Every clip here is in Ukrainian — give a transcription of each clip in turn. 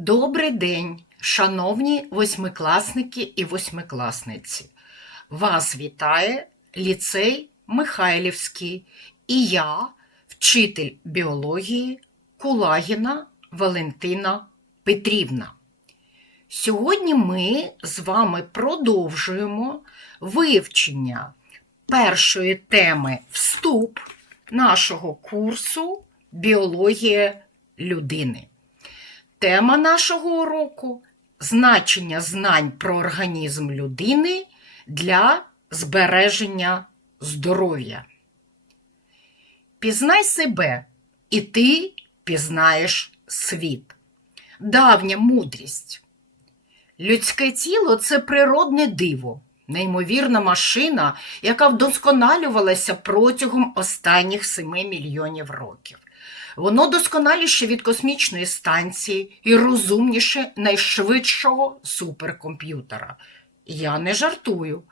Добрий день, шановні восьмикласники і восьмикласниці. Вас вітає ліцей Михайлівський і я, вчитель біології Кулагіна Валентина Петрівна. Сьогодні ми з вами продовжуємо вивчення першої теми вступ нашого курсу Біологія людини. Тема нашого уроку значення знань про організм людини для збереження здоров'я. Пізнай себе, і ти пізнаєш світ. Давня мудрість. Людське тіло це природне диво, неймовірна машина, яка вдосконалювалася протягом останніх 7 мільйонів років. Воно досконаліше від космічної станції і розумніше найшвидшого суперкомп'ютера. Я не жартую.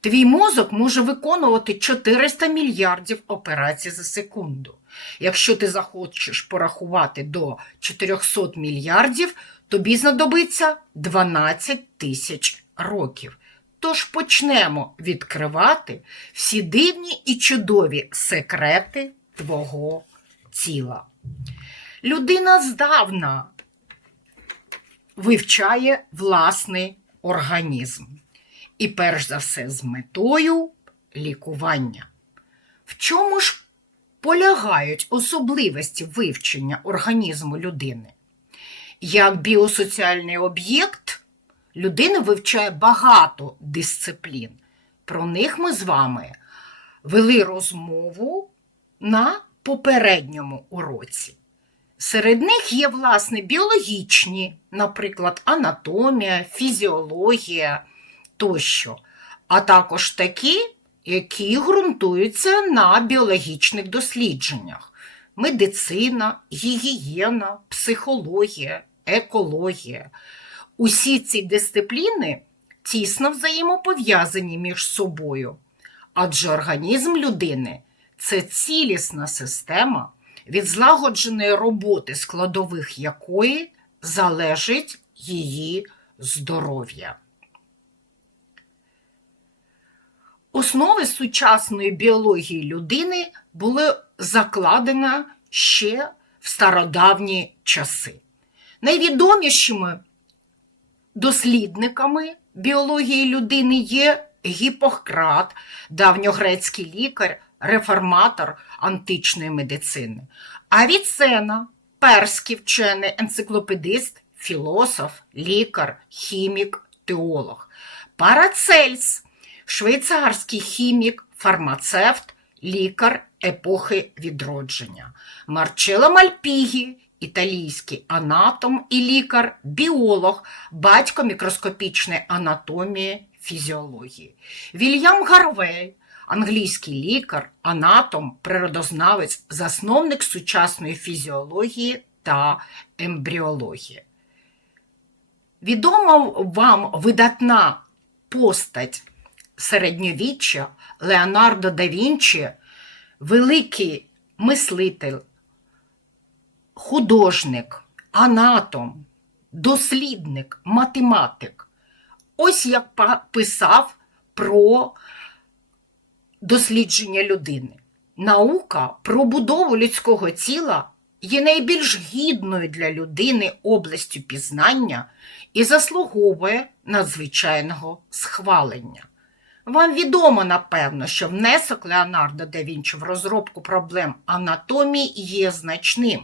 Твій мозок може виконувати 400 мільярдів операцій за секунду. Якщо ти захочеш порахувати до 400 мільярдів, тобі знадобиться 12 тисяч років. Тож почнемо відкривати всі дивні і чудові секрети твого тіла. Людина здавна вивчає власний організм. І перш за все з метою лікування. В чому ж полягають особливості вивчення організму людини? Як біосоціальний об'єкт, людина вивчає багато дисциплін. Про них ми з вами вели розмову на попередньому уроці. Серед них є, власне, біологічні, наприклад, анатомія, фізіологія тощо, а також такі, які ґрунтуються на біологічних дослідженнях: медицина, гігієна, психологія, екологія. Усі ці дисципліни тісно взаємопов'язані між собою, адже організм людини це цілісна система, від злагодженої роботи складових якої залежить її здоров'я. Основи сучасної біології людини були закладені ще в стародавні часи. Найвідомішими дослідниками біології людини є Гіппократ, давньогрецький лікар, реформатор античної медицини, Авіцена, перський вчений енциклопедист, філософ, лікар, хімік, теолог, Парацельс, швейцарський хімік, фармацевт, лікар епохи відродження, Марчело Мальпігі, італійський анатом і лікар, біолог, батько мікроскопічної анатомії, фізіології, Вільям Гарвей, англійський лікар, анатом, природознавець, засновник сучасної фізіології та ембріології. Відома вам видатна постать середньовіччя Леонардо да Вінчі, великий мислитель, художник, анатом, дослідник, математик. Ось як писав про дослідження людини. Наука про будову людського тіла є найбільш гідною для людини областю пізнання і заслуговує надзвичайного схвалення. Вам відомо, напевно, що внесок Леонардо да Вінчі в розробку проблем анатомії є значним.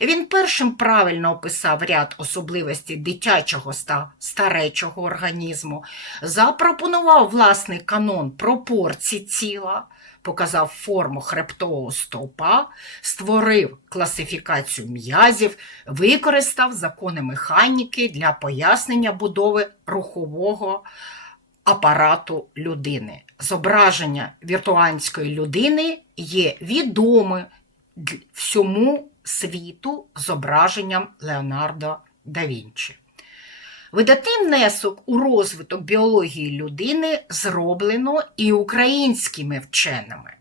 Він першим правильно описав ряд особливостей дитячого та старечого організму, запропонував власний канон пропорцій тіла, показав форму хребтового стовпа, створив класифікацію м'язів, використав закони механіки для пояснення будови рухового апарату людини. Зображення віртуанської людини є відоме всьому світу зображенням Леонардо да Вінчі. Видатний внесок у розвиток біології людини зроблено і українськими вченими.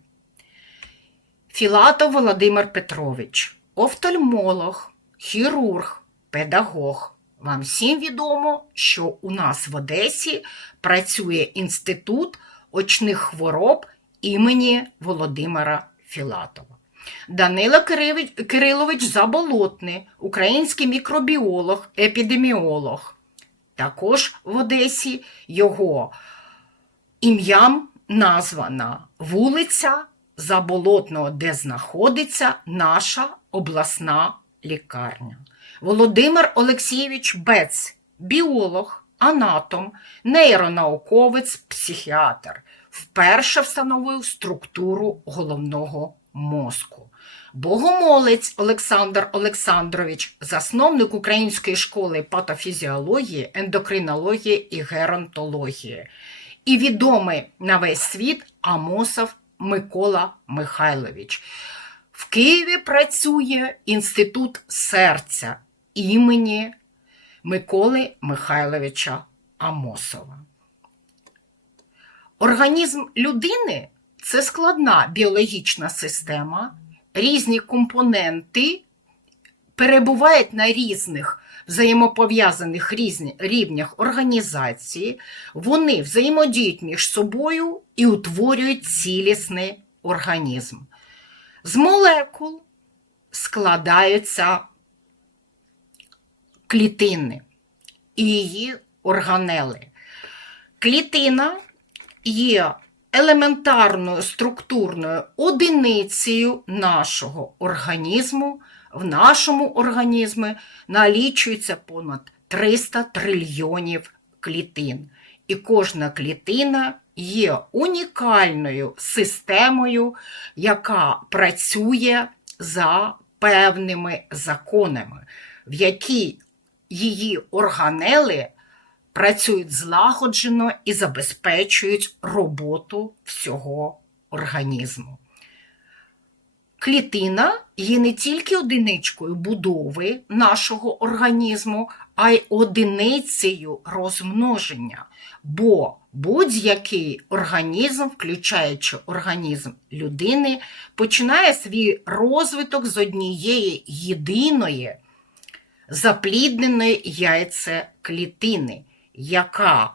Філатов Володимир Петрович, офтальмолог, хірург, педагог, Вам всім відомо, що у нас в Одесі працює інститут очних хвороб імені Володимира Філатова. Кирилович- Кирилович Заболотний, український мікробіолог, епідеміолог. Також в Одесі його ім'ям названа вулиця Заболотного, де знаходиться наша обласна лікарня. Володимир Олексійович Бец, біолог, анатом, нейронауковець, психіатр, вперше встановив структуру головного мозку. Богомолець Олександр Олександрович, засновник Української школи патофізіології, ендокринології і геронтології. І відомий на весь світ Амосов Микола Михайлович. В Києві працює Інститут серця імені Миколи Михайловича Амосова. Організм людини це складна біологічна система, різні компоненти перебувають на різних взаємопов'язаних рівнях організації, вони взаємодіють між собою і утворюють цілісний організм. З молекул складаються клітини і її органели. Клітина є елементарною структурною одиницею нашого організму. В нашому організмі налічується понад 300 трильйонів клітин. І кожна клітина є унікальною системою, яка працює за певними законами, в якій її органели працюють злагоджено і забезпечують роботу всього організму. Клітина є не тільки одиничкою будови нашого організму, а й одиницею розмноження, бо будь-який організм, включаючи організм людини, починає свій розвиток з однієї єдиної заплідненої яйцеклітини, яка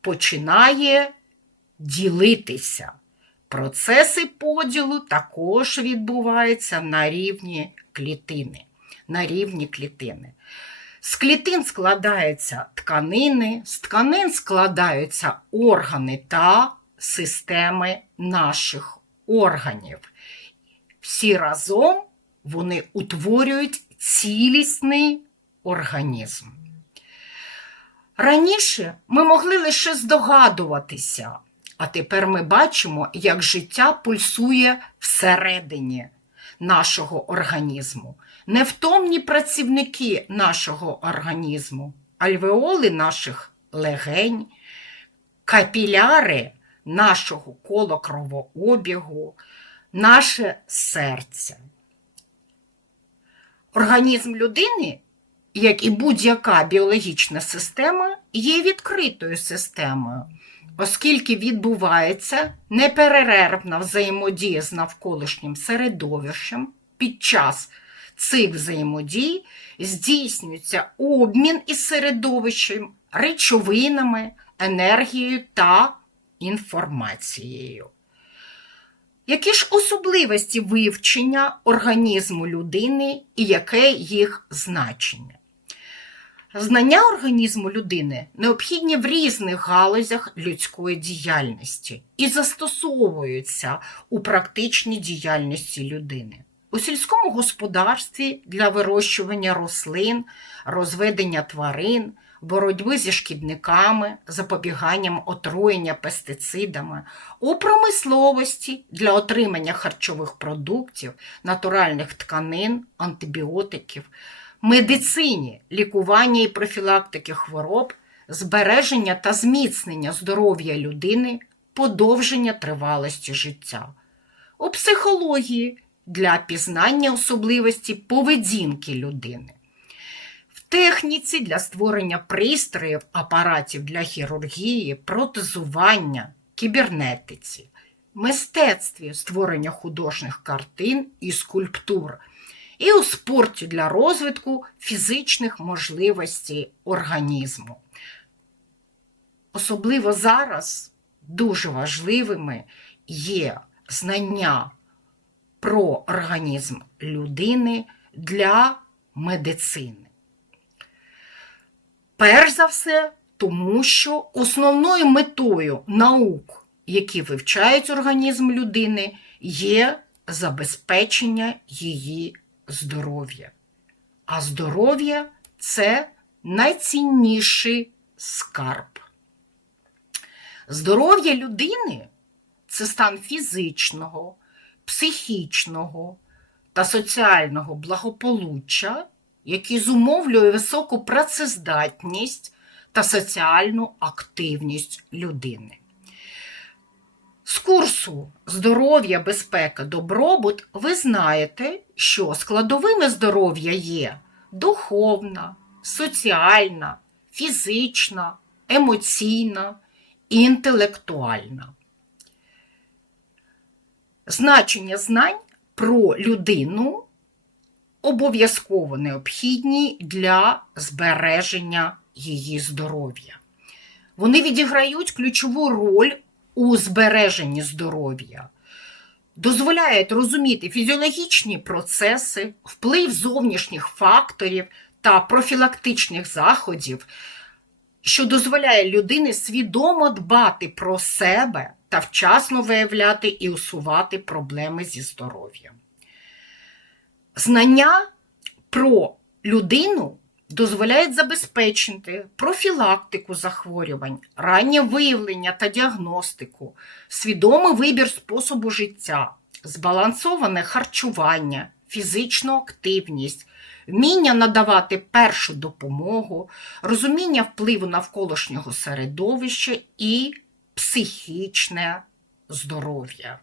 починає ділитися. Процеси поділу також відбуваються на рівні клітини. На рівні клітини. З клітин складаються тканини, з тканин складаються органи та системи наших органів. Всі разом вони утворюють цілісний організм. Раніше ми могли лише здогадуватися, а тепер ми бачимо, як життя пульсує всередині нашого організму. Невтомні працівники нашого організму, альвеоли наших легень, капіляри нашого кола кровообігу, наше серце. Організм людини, як і будь-яка біологічна система, є відкритою системою, оскільки відбувається неперервна взаємодія з навколишнім середовищем під час цих взаємодій здійснюється обмін із середовищем, речовинами, енергією та інформацією. Які ж особливості вивчення організму людини і яке їх значення? Знання організму людини необхідні в різних галузях людської діяльності і застосовуються у практичній діяльності людини. У сільському господарстві для вирощування рослин, розведення тварин, боротьби зі шкідниками, запобіганням отруєння пестицидами, у промисловості для отримання харчових продуктів, натуральних тканин, антибіотиків, медицині, лікування і профілактики хвороб, збереження та зміцнення здоров'я людини, подовження тривалості життя. У психології для пізнання особливості поведінки людини. Техніці для створення пристроїв, апаратів для хірургії, протезування, кібернетиці, мистецтві створення художніх картин і скульптур, і у спорті для розвитку фізичних можливостей організму. Особливо зараз дуже важливими є знання про організм людини для медицини. Перш за все, тому що основною метою наук, які вивчають організм людини, є забезпечення її здоров'я. А здоров'я це найцінніший скарб. Здоров'я людини це стан фізичного, психічного та соціального благополуччя, який зумовлює високу працездатність та соціальну активність людини. З курсу здоров'я, безпека, добробут ви знаєте, що складовими здоров'я є духовна, соціальна, фізична, емоційна, інтелектуальна. Значення знань про людину обов'язково необхідні для збереження її здоров'я. Вони відіграють ключову роль у збереженні здоров'я, дозволяють розуміти фізіологічні процеси, вплив зовнішніх факторів та профілактичних заходів, що дозволяє людині свідомо дбати про себе та вчасно виявляти і усувати проблеми зі здоров'ям. Знання про людину дозволяють забезпечити профілактику захворювань, раннє виявлення та діагностику, свідомий вибір способу життя, збалансоване харчування, фізичну активність, вміння надавати першу допомогу, розуміння впливу навколишнього середовища і психічне здоров'я.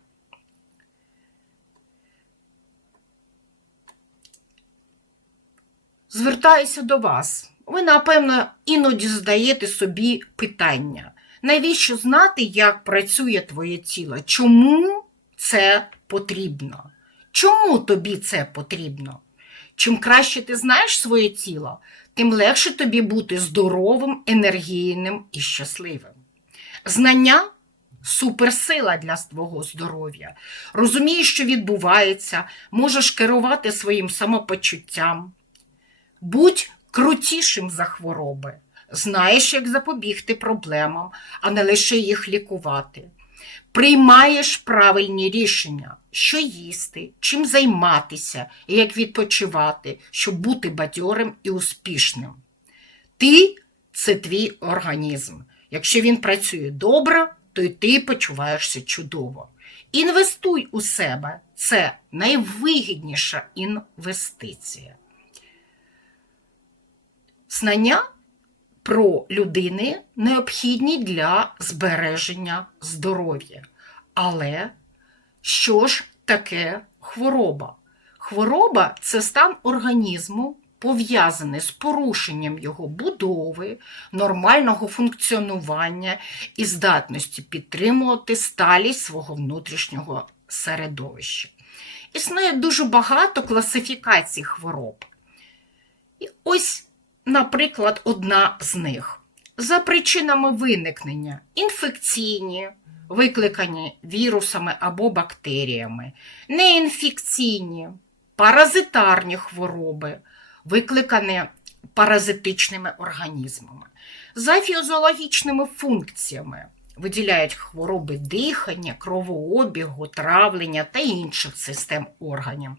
Звертаюся до вас. Ви, напевно, іноді задаєте собі питання. Навіщо знати, як працює твоє тіло? Чому це потрібно? Чому тобі це потрібно? Чим краще ти знаєш своє тіло, тим легше тобі бути здоровим, енергійним і щасливим. Знання суперсила для твого здоров'я. Розумієш, що відбувається, можеш керувати своїм самопочуттям. Будь крутішим за хвороби. Знаєш, як запобігти проблемам, а не лише їх лікувати. Приймаєш правильні рішення, що їсти, чим займатися і як відпочивати, щоб бути бадьорим і успішним. Ти це твій організм. Якщо він працює добре, то й ти почуваєшся чудово. Інвестуй у себе це найвигідніша інвестиція. Знання про людини необхідні для збереження здоров'я. Але що ж таке хвороба? Хвороба це стан організму, пов'язаний з порушенням його будови, нормального функціонування і здатності підтримувати сталість свого внутрішнього середовища. Існує дуже багато класифікацій хвороб. І ось наприклад, одна з них. За причинами виникнення інфекційні, викликані вірусами або бактеріями, неінфекційні, паразитарні хвороби, викликані паразитичними організмами, за фізіологічними функціями. Виділяють хвороби дихання, кровообігу, травлення та інших систем органів,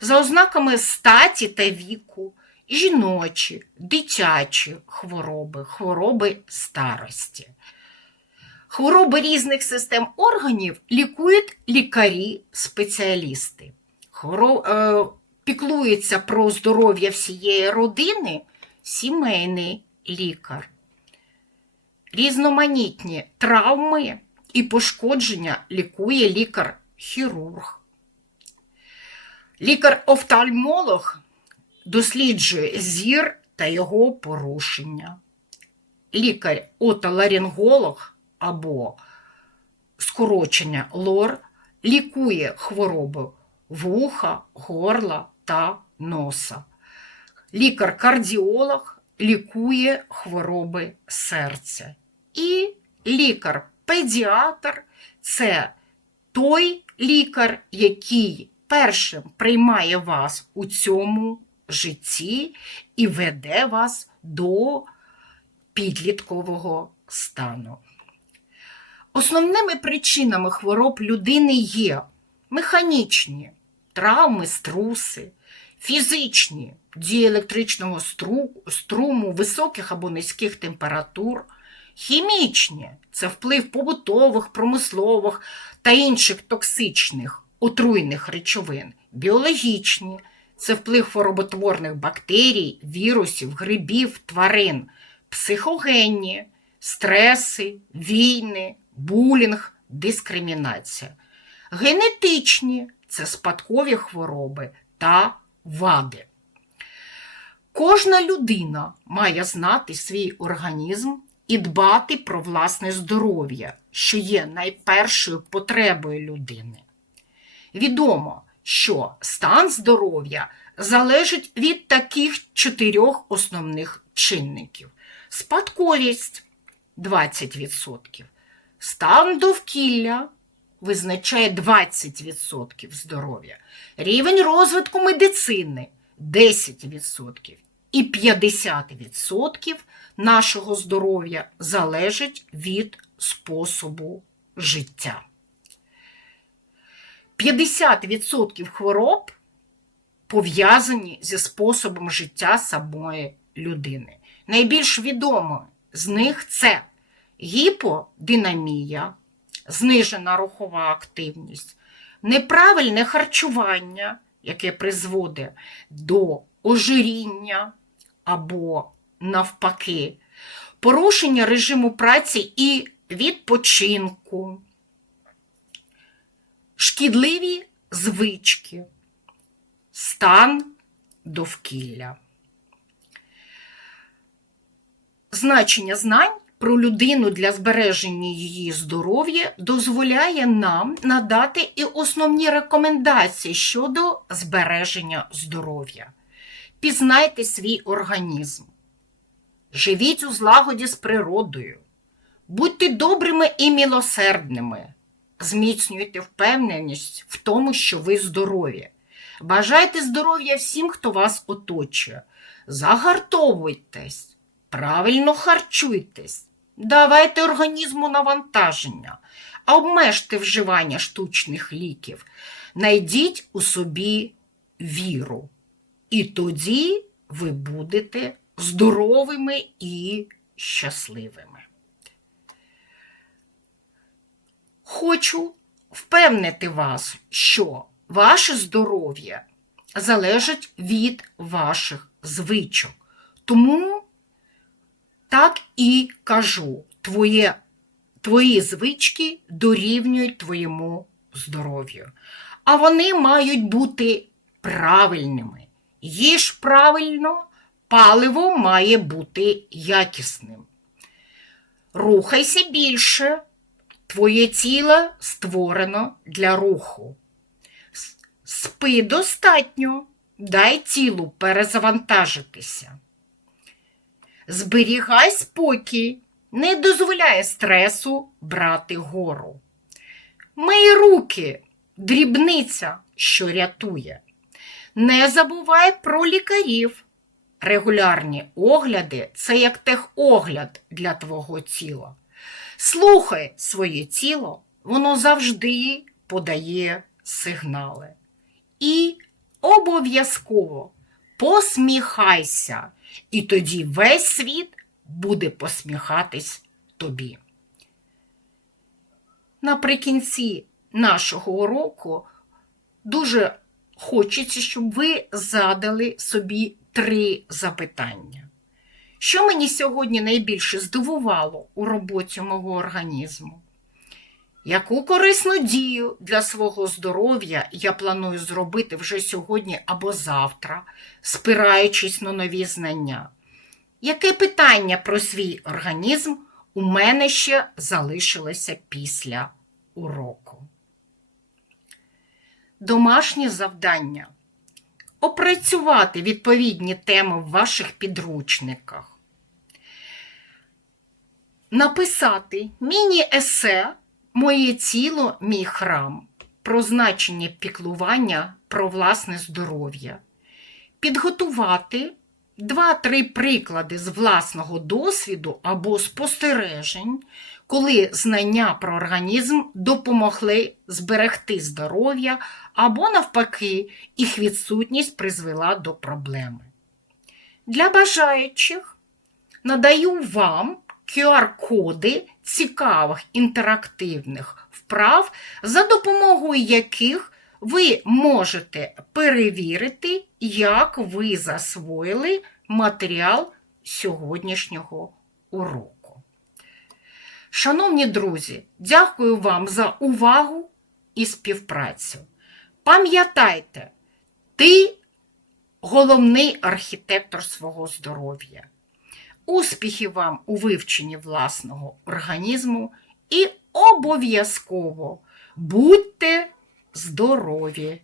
за ознаками статі та віку, жіночі, дитячі хвороби, хвороби старості. Хвороби різних систем органів лікують лікарі-спеціалісти. Е, піклується про здоров'я всієї родини сімейний лікар. Різноманітні травми і пошкодження лікує лікар-хірург. Лікар-офтальмолог досліджує зір та його порушення. Лікар отоларинголог або скорочення лор лікує хвороби вуха, горла та носа. Лікар-кардіолог лікує хвороби серця. І лікар-педіатр це той лікар, який першим приймає вас у цьому житті і веде вас до підліткового стану. Основними причинами хвороб людини є механічні травми, струси, фізичні дії електричного стру- струму, високих або низьких температур, хімічні це вплив побутових, промислових та інших токсичних отруйних речовин, біологічні це вплив хвороботворних бактерій, вірусів, грибів, тварин, психогенні, стреси, війни, булінг, дискримінація. Генетичні це спадкові хвороби та вади. Кожна людина має знати свій організм і дбати про власне здоров'я, що є найпершою потребою людини. Відомо, що стан здоров'я залежить від таких чотирьох основних чинників: спадковість 20%, стан довкілля визначає 20% здоров'я, рівень розвитку медицини 10%. І 50% нашого здоров'я залежить від способу життя. 50% хвороб пов'язані зі способом життя самої людини. Найбільш відомо з них це гіподинамія, знижена рухова активність, неправильне харчування, яке призводить до ожиріння або навпаки, порушення режиму праці і відпочинку, шкідливі звички, стан довкілля. Значення знань про людину для збереження її здоров'я дозволяє нам надати і основні рекомендації щодо збереження здоров'я. Пізнайте свій організм. Живіть у злагоді з природою. Будьте добрими і милосердними. Зміцнюйте впевненість в тому, що ви здорові. Бажайте здоров'я всім, хто вас оточує. Загартовуйтесь, правильно харчуйтесь, давайте організму навантаження, обмежте вживання штучних ліків, найдіть у собі віру. І тоді ви будете здоровими і щасливими. Хочу впевнити вас, що ваше здоров'я залежить від ваших звичок. Тому так і кажу, твоє, твої звички дорівнюють твоєму здоров'ю. А вони мають бути правильними. Їж правильно, паливо має бути якісним. Рухайся більше. Твоє тіло створено для руху. Спи достатньо, дай тілу перезавантажитися. Зберігай спокій, не дозволяй стресу брати гору. Мий руки, дрібниця, що рятує. Не забувай про лікарів. Регулярні огляди це як техогляд для твого тіла. Слухай своє тіло, воно завжди подає сигнали. І обов'язково посміхайся, і тоді весь світ буде посміхатись тобі. Наприкінці нашого уроку дуже хочеться, щоб ви задали собі три запитання. Що мені сьогодні найбільше здивувало у роботі мого організму? Яку корисну дію для свого здоров'я я планую зробити вже сьогодні або завтра, спираючись на нові знання? Яке питання про свій організм у мене ще залишилося після уроку? Домашнє завдання. опрацювати відповідні теми в ваших підручниках, написати міні-есе Моє тіло, мій храм про значення піклування про власне здоров'я, підготувати два-три приклади з власного досвіду або спостережень, коли знання про організм допомогли зберегти здоров'я, або, навпаки, їх відсутність призвела до проблеми. Для бажаючих надаю вам QR-коди цікавих інтерактивних вправ, за допомогою яких ви можете перевірити, як ви засвоїли матеріал сьогоднішнього уроку. Шановні друзі, дякую вам за увагу і співпрацю. Пам'ятайте, ти головний архітектор свого здоров'я. Успіхів вам у вивченні власного організму і обов'язково будьте здорові!